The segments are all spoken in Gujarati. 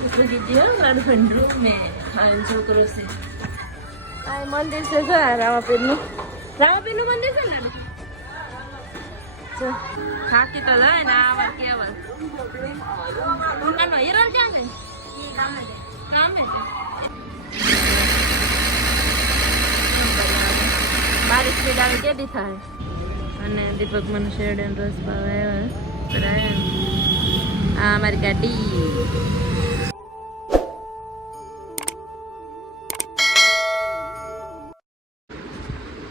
रूम में छोकरो से मंदिर से रामापीर नु मंदिर से खाकी तो जाए ना आवा केवल हिरण क्या है काम है बारिश भी डाल के दिखा है અને દીપક મને શેડ એન્ડ રસ ભાવે આ મારી ગાડી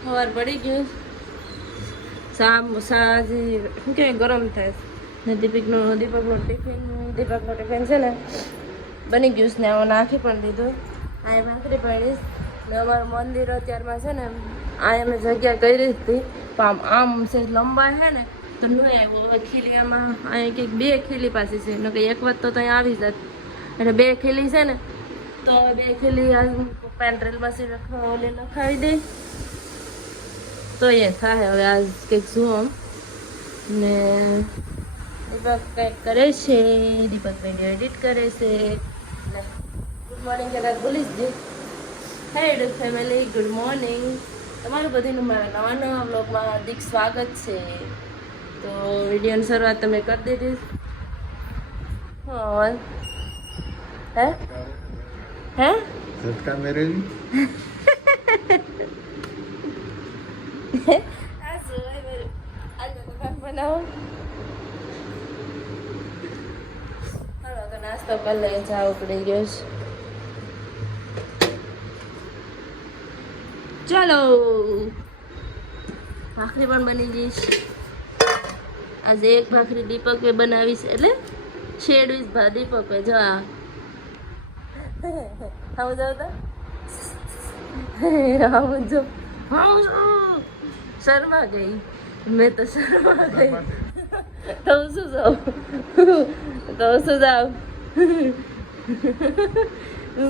સવાર પડી ગયું સાંજે શું કહેવાય ગરમ થાય ને દીપકનું ટિફિન છે ને બની ગયું ને હું નાખી પણ દીધું આ ભાખરી પડીશ ને અમારું મંદિર અત્યારમાં છે ને આ અમે જગ્યા કરી હતી પણ આમ છે લંબાઈ છે ને તો ન આવ્યું ખીલી આમાં અહીંયા કંઈક 2 ખીલી પાછી છે ને કંઈ એક વખત તો ત્યાં આવી જાત એટલે 2 ખીલી છે ને તો 2 ખીલી પેન્ટ્રેલ પાસે ઓલે લખાવી દે તો એ થાય હવે આજ કંઈક શું ને દીપક કંઈક કરે છે દીપકભાઈને એડિટ કરે છે ગુડ મોર્નિંગ કદાચ બોલી જ દે હેડ ફેમિલી ગુડ મોર્નિંગ તમારું બધીનું મારા નવા વ્લોગમાં હાર્દિક સ્વાગત છે તો વિડીયોની શરૂઆત તમે કરી દીધી હા હે હે ઝટકા મેરે બનાવો હાલો તો નાસ્તો કરી લઈએ જાવ પડી ગયો છે ચાલો ભાખરી પણ બની જઈશ આજે એક ભાખરી દીપક બનાવીશ એટલે શેડવીશ દીપક જો આ હું જાઉં તો હું જો શર્મા ગઈ મેં તો શર્મા ગઈ તો શું જાઉં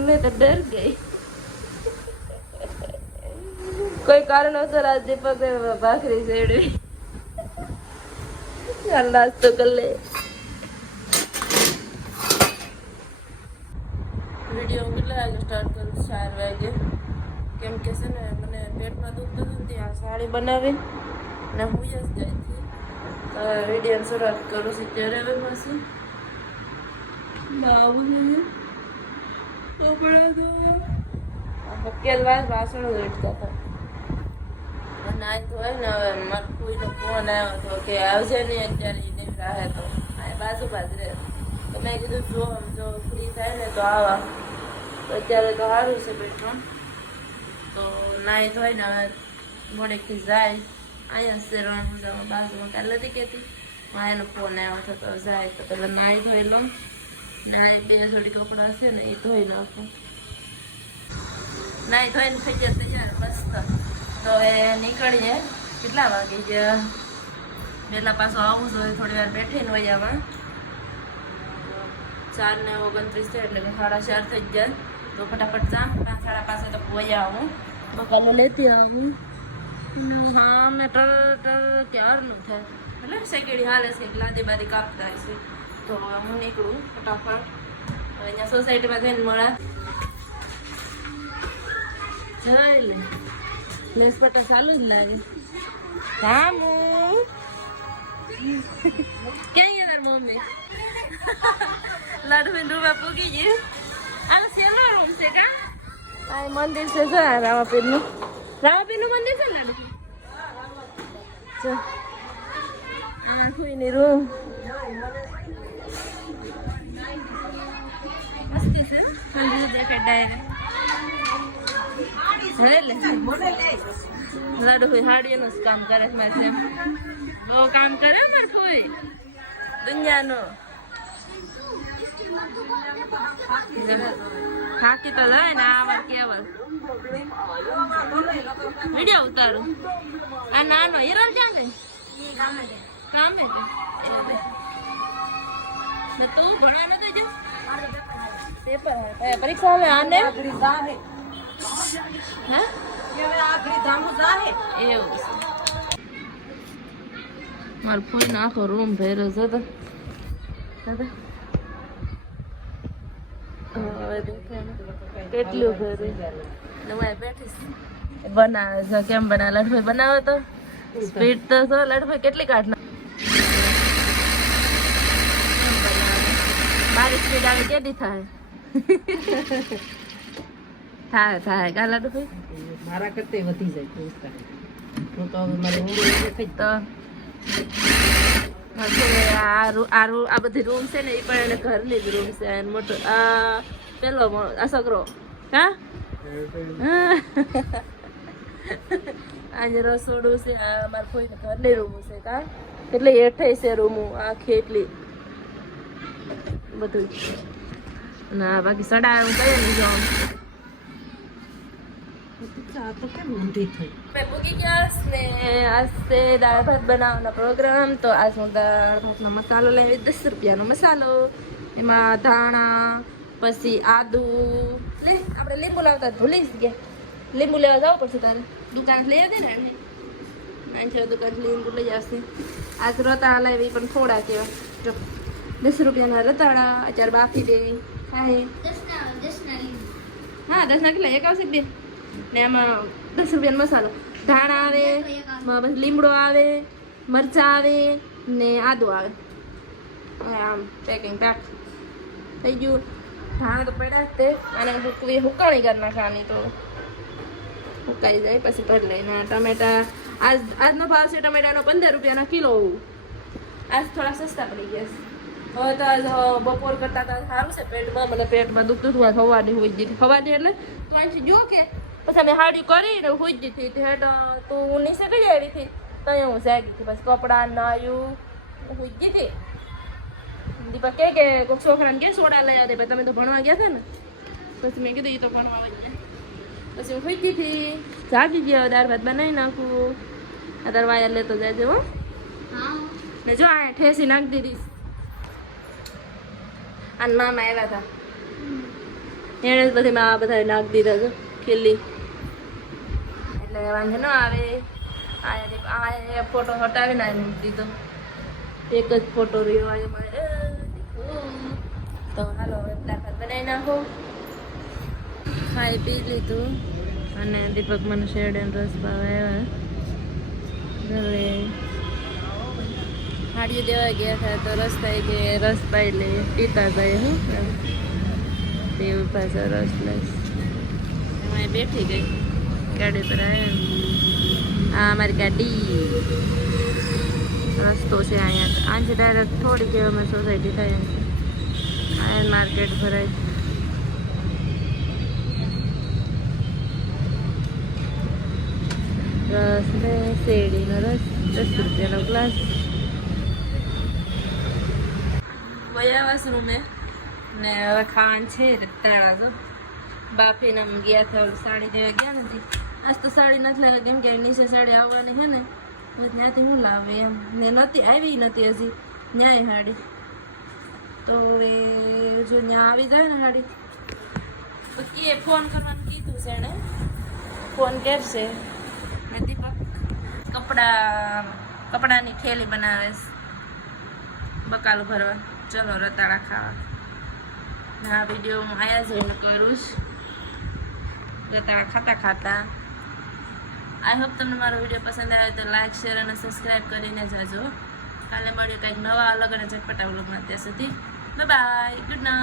મેં તો ડર ગઈ કોઈ કારણોસર આજ દીપક ભાખરી શેડવી ચાલ નાસ્તો કરી લે વિડીયો કેટલા વાગે સ્ટાર્ટ કરું 4 વાગે કેમ કે છે ને મને પેટમાં દુખતું હતું ત્યાં સાડી બનાવી ને હું જ ગઈ હતી વિડીયો શરૂઆત કરું છું ત્યારે હવે પાછી આવું જોઈએ કપડા ધોયા કેલ વાસણો વેચતા હતા અને આ તો હોય ને હવે મારા કોઈનો ફોન આવ્યો હતો કે આવજે ને અત્યારે એને રાહે તો આ બાજુ રહે તો મેં કીધું જો ફ્રી થાય ને તો આવા તો અત્યારે તો સારું છે પેટમાં તો નાઈ તો હોય ને હવે મોડેકથી જાય અહીંયા છે રણપૂજામાં બાજુમાં કાલે નથી કહેતી એનો ફોન આવ્યો હતો તો જાય તો પેલા નાઈ ધોઈ લો ને 2 થોડી કપડાં છે ને એ ધોઈ નાખો નાઈ ધોઈને થઈ ગયા તૈયાર મસ્ત તો એ નીકળીએ કેટલા વાગે ગયા પહેલાં પાછું આવવું જોઈએ થોડી વાર બેઠીને વયામાં 4:29 થાય એટલે કે 4:30 થઈ જાય તો ફટાફટ જા 5:30 તો વયા આવું બકાલો લેતી આવું હા મેં ટર ક્યારનું થાય એટલે સેકેડી હાલે છે લાદી બાદી કાપતા છે તો હું નીકળું ફટાફટ અહીંયા સોસાયટીમાં જઈને મળે જવાય લે લેસપટા ચાલુ જ લાગે રામુ ક્યાં ગયા તાર મમ્મી લાડુ રૂમમાં પૂગી ગઈ આ સેનો રૂમ છે કા આ મંદિર છે રામાપીરનું મંદિર છે ને આ કોઈની રૂમ મસ્તી છે મંદિર દેખાય ડાયરેક્ટ લાડુ ભાઈ હાડીનું જ કામ કરે છે મારે બહુ કામ કરે મારે કોઈ દુનિયાનો થાકી તો જાય ને આવા કેવલ વિડીયો ઉતારું આ નાનો હિરણ ક્યાં ગઈ કામે ને તું ભણા નથી જો પેપર પરીક્ષા હવે આને હા એવું મારો ફોન આખો રૂમ ભેરો છે તો હવે દેખાય કેટલું ભરે હું બેઠીશ બનાવે છે કેમ બનાવે લડભાઈ બનાવે તો સ્પીડ તો છો લડભાઈ કેટલી કાઢ મારી સ્પીડ આવે કેદી થાય થાય થાય કા લડભાઈ મારા કરતે વધી જાય હું તો મારી ઊંઘ થઈ તો આ બધી રૂમ છે ને એ પણ એને ઘરની જ રૂમ છે મોટો આ પેલો આ છોકરો હા આજે રસોડું છે આ અમારા કોઈ ઘરની રૂમ છે કા એટલે 28 છે રૂમ આખી એટલી બધું ના બાકી સડા હું કઈ નહીં જાઉં તો કેમ ઊંધી થઈ મેં પૂકી ગયા ને આજે દાળ ભાત બનાવવાનો પ્રોગ્રામ તો આજ હું દાળ ભાતનો મસાલો લેવી 10 રૂપિયાનો મસાલો એમાં ધાણા પછી આદુ લે આપણે લીંબુ લાવતા ભૂલી જ ગયા લીંબુ લેવા જવું પડશે તારે દુકાન લઈ દે ને નાની દુકાન લીંબુ લઈ આવશે આજ રતાળા લાવી પણ થોડા કેવા જો 10 રૂપિયાના રતાળા અત્યારે બાફી દેવી હા 10 કેટલા એક આવશે બે ને આમાં 10 રૂપિયાનો મસાલો ધાણા આવે પછી લીમડો આવે મરચાં આવે ને આદુ આવે આમ પેકિંગ પેક થઈ ગયું ધાણા તો પડ્યા જ તે અને હુકાણી કરી નાખવાની તો સુકાઈ જાય પછી ભરી લઈને ટમેટા આજનો ભાવ છે ટમેટાનો 15 રૂપિયાનો કિલો આજ થોડા સસ્તા પડી ગયા છે હવે તો આજ બપોર કરતા તો સારું છે પેટમાં મને પેટમાં દુખતું હતું સવારની હોઈ જતી સવારની એટલે તું અહીંથી જો કે પછી અમે હાડી કરીને હોઈ જતી હેઠ તું નીચે કઈ આવી હતી તો હું જાગી હતી પછી કપડાં નાયું હોઈ જતી દીપા કે કોઈક છોકરાને કે સોડા લઈ આવે તમે તો ભણવા ગયા હતા ને પછી મેં કીધું એ તો ભણવા આવી જાય પછી હું હોઈ હતી જાગી ગયા દાળ ભાત બનાવી નાખું આ તાર વાયર લેતો જાજે હો ને જો આ ઠેસી નાખી દીધી અને મામા આવ્યા હતા એણે જ બધી માં બધા નાખી દીધા છે ખીલી એટલે વાંધો ન આવે આ ફોટો હટાવીને આવી મૂકી દીધો એક જ ફોટો રહ્યો એમાં તો હાલો હવે દાળ ભાત બનાવી નાખો ખાઈ પી લીધું અને દીપક મને શેરડ એન્ડ રસ ભાવ આવ્યા હવે હાડીઓ દેવા ગયા હતા તો રસ થાય કે રસ પાઈ લે પીતા જાય હું એવું પાછો રસ લઈશ એમાં બેઠી ગઈ ગાડી પર આ અમારી ગાડી રસ્તો છે અહીંયા આથી ડાયરેક્ટ થોડી જેવી અમે સોસાયટી થાય અહીંયા માર્કેટ ભરાય રસ ને શેરડીનો રસ 10 રૂપિયાનો ગ્લાસ વયાવાસ રૂમે ને હવે ખાવાનું છે રતાળા તો બાફીને ગયા હતા સાડી દેવા ગયા નથી આજ તો સાડી નથી લાવે કેમ કે નીચે સાડી આવવાની છે ને ત્યાંથી હું લાવે એમ ને નહોતી આવી નથી હજી ન્યાય સાડી તો એ જો ત્યાં આવી જાય ને સાડી તો કે ફોન કરવાનું કીધું છે એણે ફોન કરશે ને દીપક કપડાની થેલી બનાવે છે બકાલું ભરવા ચલો રતાળા ખાવા આ વિડીયો હું આયા જઈને કરું છું રતાળા ખાતા ખાતા આઈ હોપ તમને મારો વિડીયો પસંદ આવે તો લાઈક શેર અને સબસ્ક્રાઈબ કરીને જાજો કાલે મળીએ કંઈક નવા અલગ અને ચટપટા વ્લોગમાં ત્યાં સુધી બાય ગુડ નાઇટ.